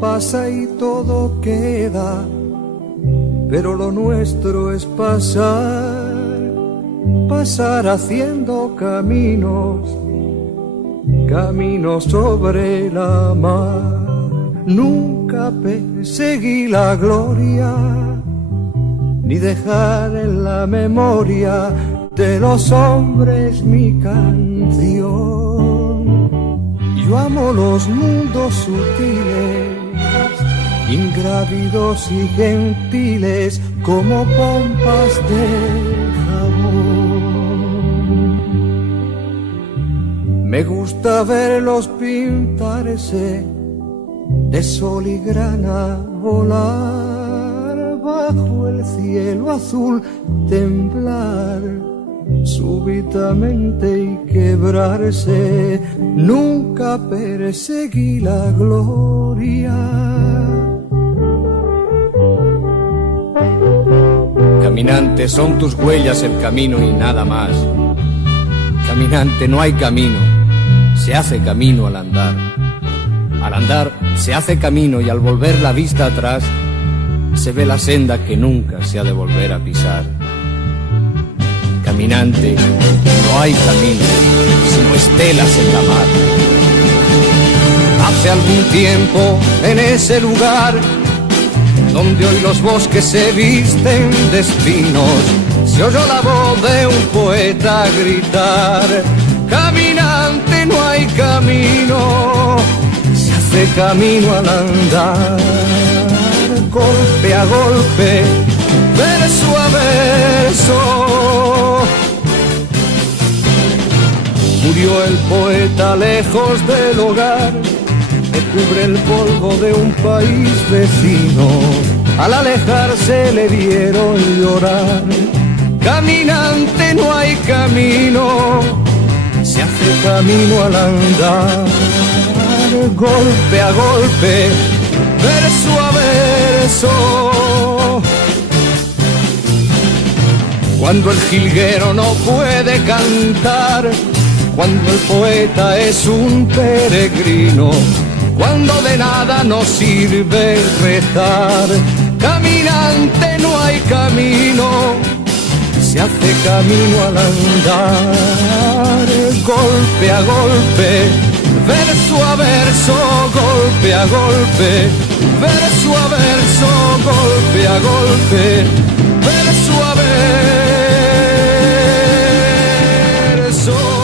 pasa y todo queda, pero lo nuestro es pasar, pasar haciendo caminos, caminos sobre la mar. Nunca perseguí la gloria, ni dejar en la memoria de los hombres mi canción. Yo amo los mundos sutiles, ingrávidos y gentiles, como pompas de jabón. Me gusta verlos pintarse de sol y grana, volar bajo el cielo azul, temblar súbitamente y quebrarse. Nunca perseguí la gloria. Caminante, son tus huellas el camino y nada más. Caminante, no hay camino, se hace camino al andar. Al andar se hace camino y al volver la vista atrás se ve la senda que nunca se ha de volver a pisar. Caminante, no hay camino, sino estelas en la mar. Hace algún tiempo, en ese lugar donde hoy los bosques se visten de espinos, se oyó la voz de un poeta gritar: caminante, no hay camino, se hace camino al andar. Golpe a golpe, verso a verso, murió el poeta lejos del hogar, que cubre el polvo de un país vecino. Al alejarse le vieron llorar. Caminante, no hay camino, se hace camino al andar. Golpe a golpe, verso a verso. Cuando el jilguero no puede cantar, cuando el poeta es un peregrino, cuando de nada nos sirve rezar. Caminante, no hay camino, se hace camino al andar. Golpe a golpe, verso a verso, golpe a golpe, verso a verso, golpe a golpe, verso a verso.